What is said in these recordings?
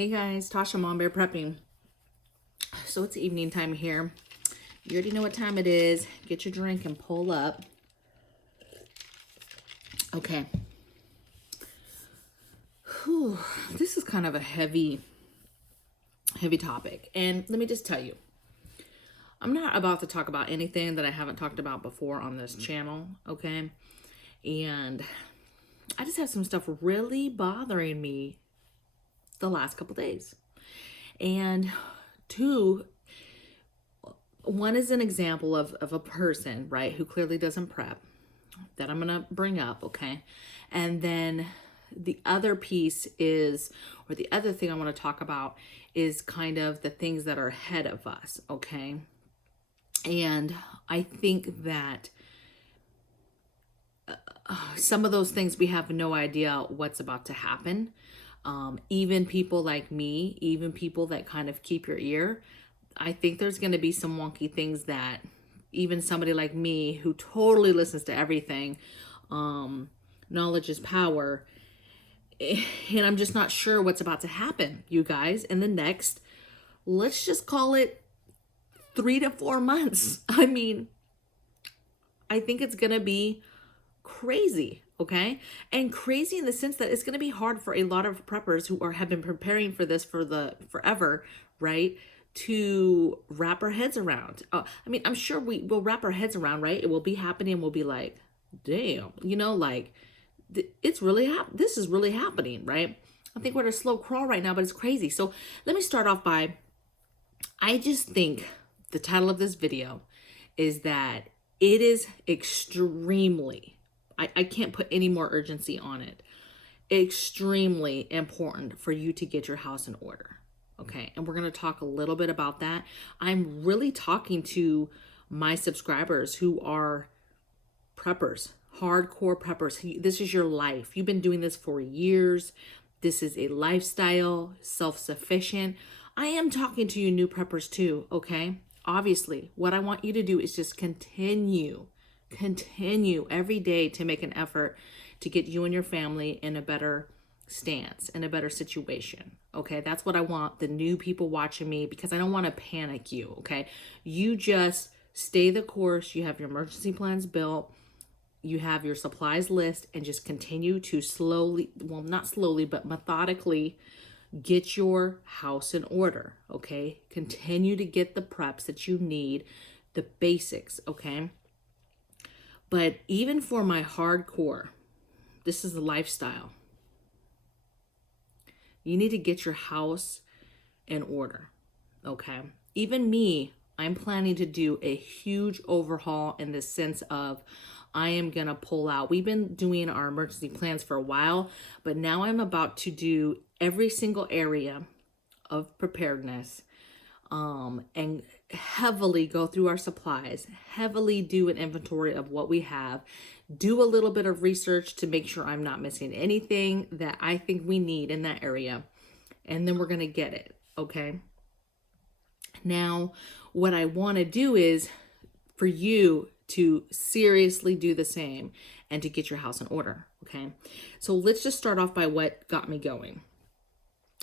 Hey guys, Tasha Mom Bear Prepping. So it's evening time here. You already know what time it is. Get your drink and pull up. Okay. Whew. This is kind of a heavy topic. And let me just tell you, I'm not about to talk about anything that I haven't talked about before on this channel, okay? And I just have some stuff really bothering me the last couple days. And one is an example of a person, right, who clearly doesn't prep, that I'm going to bring up, okay? And then the other piece is, or the other thing I want to talk about is kind of the things that are ahead of us, okay? And I think that some of those things we have no idea what's about to happen. Even people like me, even people that kind of keep your ear, I think there's going to be some wonky things that even somebody like me who totally listens to everything, knowledge is power, and I'm just not sure what's about to happen, you guys, in the next, let's just call it 3 to 4 months. I mean, I think it's going to be crazy, okay? And crazy in the sense that it's going to be hard for a lot of preppers who have been preparing for this forever, right? To wrap our heads around. I mean, I'm sure we will wrap our heads around, right? It will be happening. We'll be like, damn, like this is really happening, right? I think we're at a slow crawl right now, but it's crazy. So let me start off by, I just think the title of this video is that it is extremely, I can't put any more urgency on it, extremely important for you to get your house in order. Okay, and we're going to talk a little bit about that. I'm really talking to my subscribers who are preppers, hardcore preppers. This is your life. You've been doing this for years. This is a lifestyle, self-sufficient. I am talking to you new preppers too, okay? Obviously, what I want you to do is just continue every day to make an effort to get you and your family in a better stance, in a better situation, okay? That's what I want the new people watching me, because I don't want to panic you, okay? You just stay the course. You have your emergency plans built. You have your supplies list, and just continue to slowly, well, not slowly, but methodically get your house in order, okay? Continue to get the preps that you need, the basics, okay? But even for my hardcore, this is a lifestyle. You need to get your house in order, okay? Even me, I'm planning to do a huge overhaul in the sense of I am going to pull out. We've been doing our emergency plans for a while, but now I'm about to do every single area of preparedness, and heavily go through our supplies, heavily do an inventory of what we have, do a little bit of research to make sure I'm not missing anything that I think we need in that area. And then we're going to get it. Okay. Now, what I want to do is for you to seriously do the same and to get your house in order. Okay. So let's just start off by what got me going.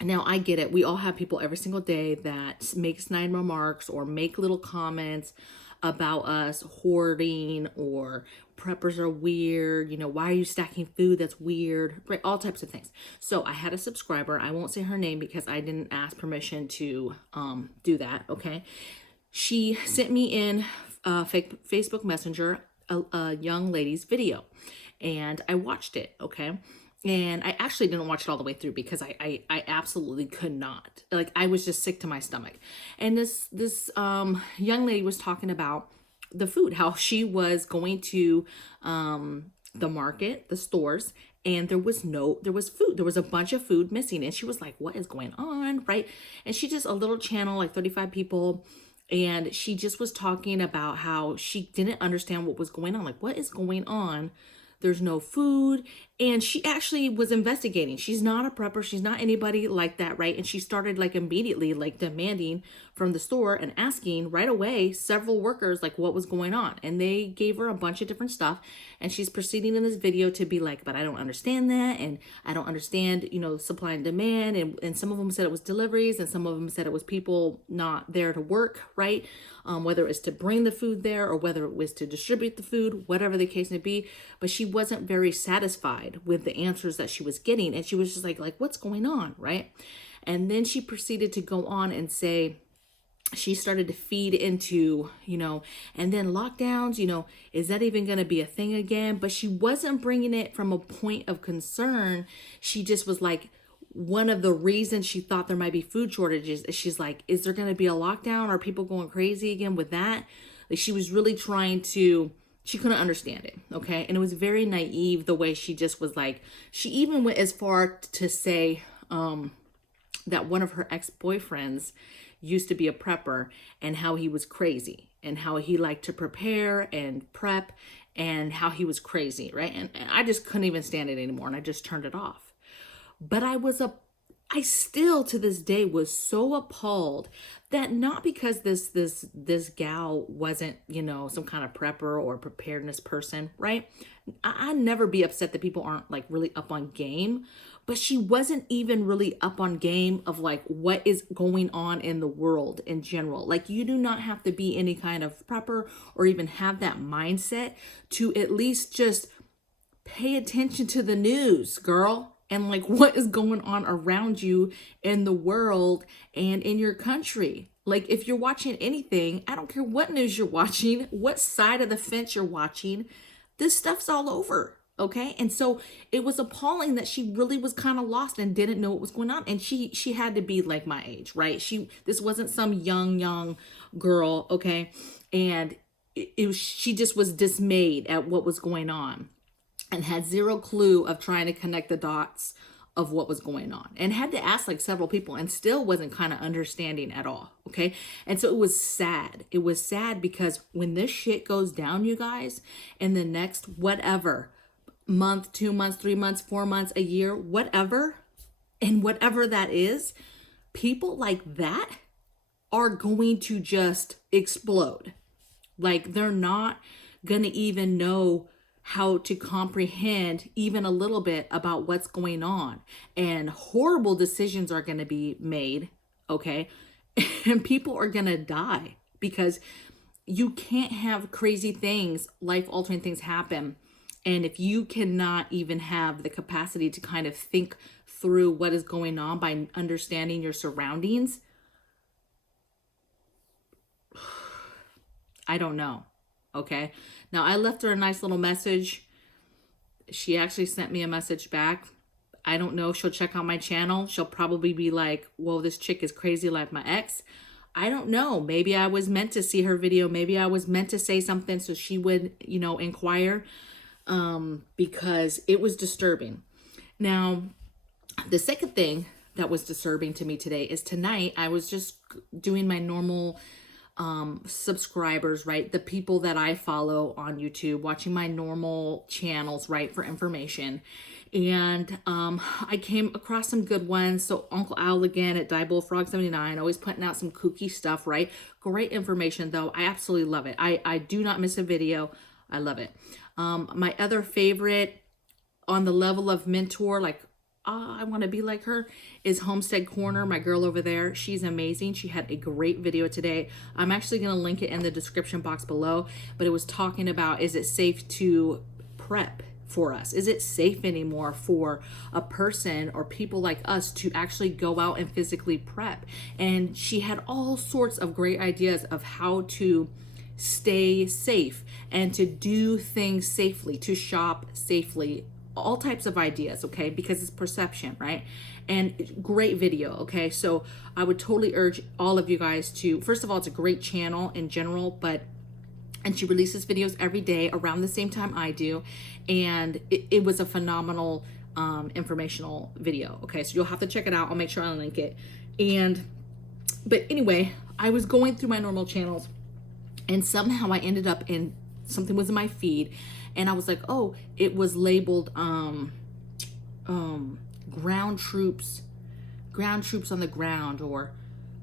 Now, I get it. We all have people every single day that make snide remarks or make little comments about us hoarding, or preppers are weird. Why are you stacking food? That's weird, right? All types of things. So I had a subscriber. I won't say her name because I didn't ask permission to do that, okay? She sent me in Facebook Messenger a young lady's video, and I watched it, okay? And I actually didn't watch it all the way through because I absolutely could not. Like, I was just sick to my stomach. And this young lady was talking about the food, how she was going to the market, the stores, and there was food. There was a bunch of food missing. And she was like, what is going on, right? And she just, a little channel, like 35 people, and she just was talking about how she didn't understand what was going on. Like, what is going on? There's no food. And she actually was investigating. She's not a prepper. She's not anybody like that, right? And she started like immediately like demanding from the store and asking right away several workers like what was going on. And they gave her a bunch of different stuff. And she's proceeding in this video to be like, but I don't understand that. And I don't understand, you know, supply and demand. And some of them said it was deliveries, and some of them said it was people not there to work, right? Whether it was to bring the food there or whether it was to distribute the food, whatever the case may be. But she wasn't very satisfied with the answers that she was getting. And she was just like, what's going on, right? And then she proceeded to go on and say, she started to feed into, you know, and then lockdowns, you know, is that even going to be a thing again? But she wasn't bringing it from a point of concern. She just was like, one of the reasons she thought there might be food shortages is she's like, is there going to be a lockdown? Are people going crazy again with that? Like, she was really trying to, she couldn't understand it. Okay. And it was very naive the way she just was like, she even went as far to say that one of her ex-boyfriends used to be a prepper and how he was crazy and how he liked to prepare and prep and how he was crazy. Right. And I just couldn't even stand it anymore. And I just turned it off. But I still to this day was so appalled that not because this gal wasn't, you know, some kind of prepper or preparedness person, right? I'd never be upset that people aren't like really up on game, but she wasn't even really up on game of like what is going on in the world in general. Like, you do not have to be any kind of prepper or even have that mindset to at least just pay attention to the news, girl. And like what is going on around you in the world and in your country. Like, if you're watching anything, I don't care what news you're watching, what side of the fence you're watching, this stuff's all over. Okay. And so it was appalling that she really was kind of lost and didn't know what was going on. And she had to be like my age, right? This wasn't some young girl. Okay. And she just was dismayed at what was going on, and had zero clue of trying to connect the dots of what was going on, and had to ask like several people and still wasn't kind of understanding at all. Okay. And so it was sad. It was sad because when this shit goes down, you guys, in the next whatever month, 2 months, 3 months, 4 months, a year, whatever, and whatever that is, people like that are going to just explode. Like, they're not going to even know how to comprehend even a little bit about what's going on, and horrible decisions are going to be made. Okay. And people are going to die because you can't have crazy things, life-altering things happen. And if you cannot even have the capacity to kind of think through what is going on by understanding your surroundings, I don't know. Okay. Now, I left her a nice little message. She actually sent me a message back. I don't know if she'll check out my channel. She'll probably be like, whoa, this chick is crazy like my ex. I don't know. Maybe I was meant to see her video. Maybe I was meant to say something so she would, you know, inquire, because it was disturbing. Now, the second thing that was disturbing to me today is tonight I was just doing my normal subscribers, right? The people that I follow on YouTube, watching my normal channels, right, for information. And I came across some good ones. So Uncle Al again at DieBullFrog79, always putting out some kooky stuff, right? Great information though. I absolutely love it. I do not miss a video. I love it. My other favorite on the level of mentor, like, I want to be like her, is Homestead Corner, my girl over there. She's amazing. She had a great video today. I'm actually going to link it in the description box below, but it was talking about, is it safe to prep for us? Is it safe anymore for a person or people like us to actually go out and physically prep? And she had all sorts of great ideas of how to stay safe and to do things safely, to shop safely, all types of ideas, okay? Because it's perception, right? And great video, okay? So I would totally urge all of you guys to, first of all, it's a great channel in general, and she releases videos every day around the same time I do. And it was a phenomenal informational video, okay? So you'll have to check it out. I'll make sure I link it. But anyway, I was going through my normal channels and somehow I ended up in, something was in my feed, and I was like, oh, it was labeled ground troops on the ground, or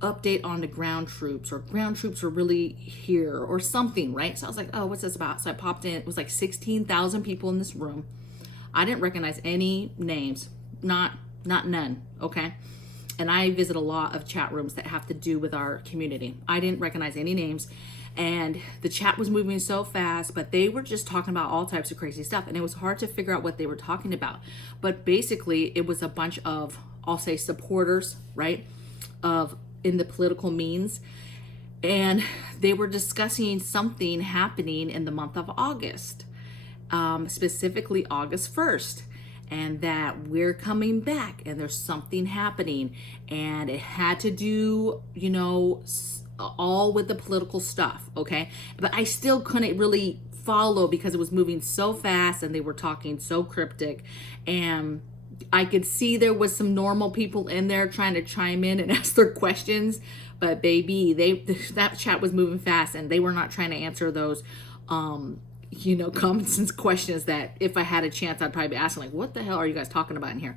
update on the ground troops, or ground troops are really here, or something, right? So I was like, oh, what's this about? So I popped in. It was like 16,000 people in this room. I didn't recognize any names, not none, okay? And I visit a lot of chat rooms that have to do with our community. I didn't recognize any names, and the chat was moving so fast, but they were just talking about all types of crazy stuff, and it was hard to figure out what they were talking about. But basically, it was a bunch of, I'll say, supporters, right, of in the political means, and they were discussing something happening in the month of August, specifically August 1st, and that we're coming back and there's something happening, and it had to do, you know, all with the political stuff, okay? But I still couldn't really follow because it was moving so fast and they were talking so cryptic, and I could see there was some normal people in there trying to chime in and ask their questions, but baby, that chat was moving fast and they were not trying to answer those you know, common sense questions that if I had a chance, I'd probably be asking, like, what the hell are you guys talking about in here?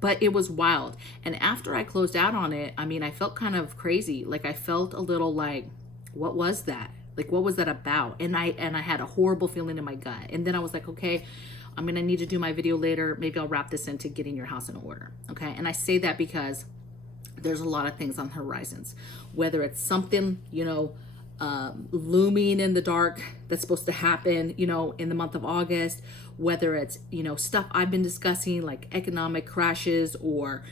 But it was wild. And after I closed out on it, I mean, I felt kind of crazy. Like, I felt a little like, what was that? Like, what was that about? And I had a horrible feeling in my gut. And then I was like, okay, I'm going to need to do my video later. Maybe I'll wrap this into getting your house in order. Okay. And I say that because there's a lot of things on the horizons, whether it's something, you know, looming in the dark that's supposed to happen, you know, in the month of August, whether it's, you know, stuff I've been discussing like economic crashes, or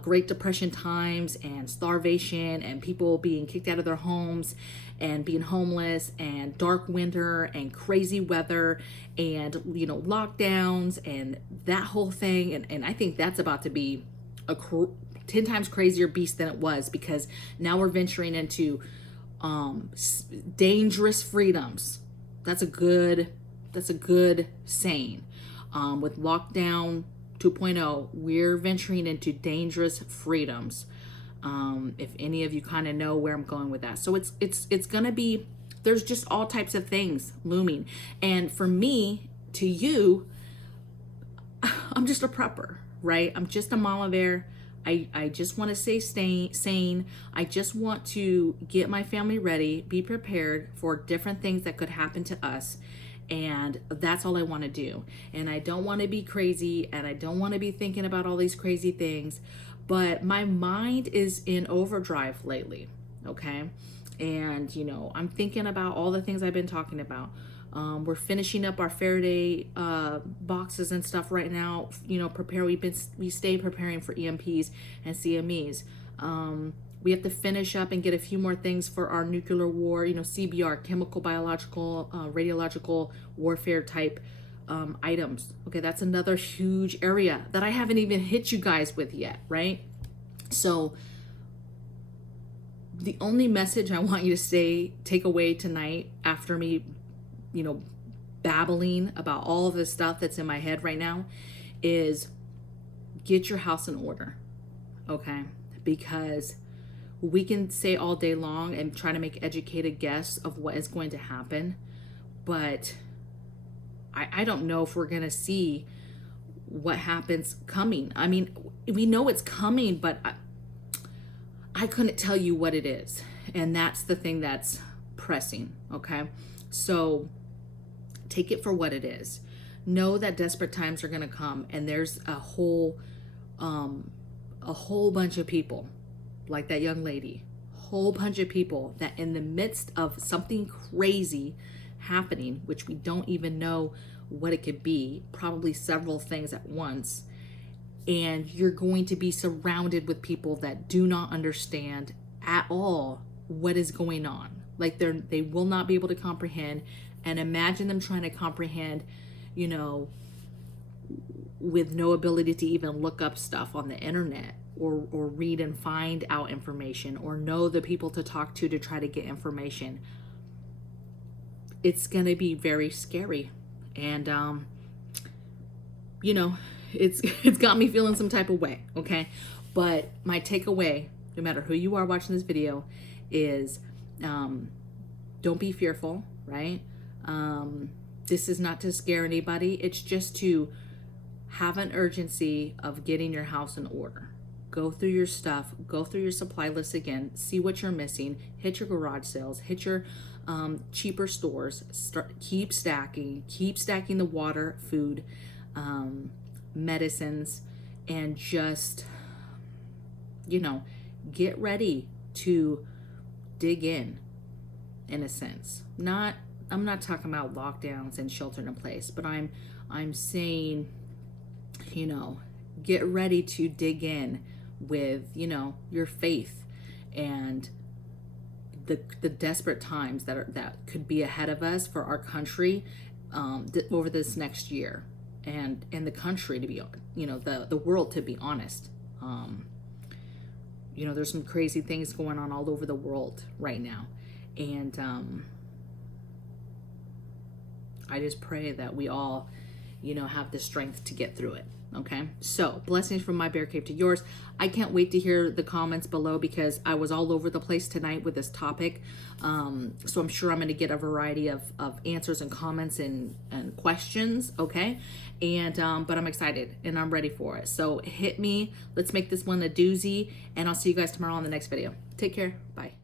Great Depression times, and starvation, and people being kicked out of their homes and being homeless, and dark winter and crazy weather, and, you know, lockdowns and that whole thing. And I think that's about to be a 10 times crazier beast than it was, because now we're venturing into dangerous freedoms. That's a good saying. With lockdown 2.0, we're venturing into dangerous freedoms. If any of you kind of know where I'm going with that. So it's gonna be, there's just all types of things looming. And for me, to you, I'm just a prepper, right? I'm just a mama bear. I just want to stay sane. I just want to get my family ready, be prepared for different things that could happen to us. And that's all I want to do. And I don't want to be crazy, and I don't want to be thinking about all these crazy things, but my mind is in overdrive lately. Okay. And, you know, I'm thinking about all the things I've been talking about. We're finishing up our Faraday boxes and stuff right now. You know, we stay preparing for EMPs and CMEs. We have to finish up and get a few more things for our nuclear war. You know, CBR, chemical, biological, radiological warfare type items. Okay, that's another huge area that I haven't even hit you guys with yet, right? So the only message I want you to take away tonight, after me, you know, babbling about all of the stuff that's in my head right now, is get your house in order, okay? Because we can say all day long and try to make educated guess of what is going to happen, but I don't know if we're gonna see what happens coming. I mean, we know it's coming, but I couldn't tell you what it is, and that's the thing that's pressing, okay? So take it for what it is. Know that desperate times are going to come, and there's a whole bunch of people like that young lady, whole bunch of people that in the midst of something crazy happening, which we don't even know what it could be, probably several things at once, and you're going to be surrounded with people that do not understand at all what is going on. Like they will not be able to comprehend. And imagine them trying to comprehend, you know, with no ability to even look up stuff on the internet, or read and find out information, or know the people to talk to try to get information. It's going to be very scary. And, you know, it's got me feeling some type of way. Okay. But my takeaway, no matter who you are watching this video, is, don't be fearful, right? This is not to scare anybody. It's just to have an urgency of getting your house in order. Go through your stuff, go through your supply list again, see what you're missing, hit your garage sales, hit your cheaper stores, keep stacking the water, food, medicines, and just, you know, get ready to dig in a sense. I'm not talking about lockdowns and shelter in place, but I'm saying, you know, get ready to dig in with, you know, your faith and the desperate times that could be ahead of us for our country over this next year, and the country, to be, you know, the world, to be honest. You know, there's some crazy things going on all over the world right now, and I just pray that we all, you know, have the strength to get through it. Okay, so blessings from my bear cave to yours. I can't wait to hear the comments below, because I was all over the place tonight with this topic. So I'm sure I'm going to get a variety of answers and comments and questions. Okay, and but I'm excited and I'm ready for it. So hit me. Let's make this one a doozy, and I'll see you guys tomorrow on the next video. Take care. Bye.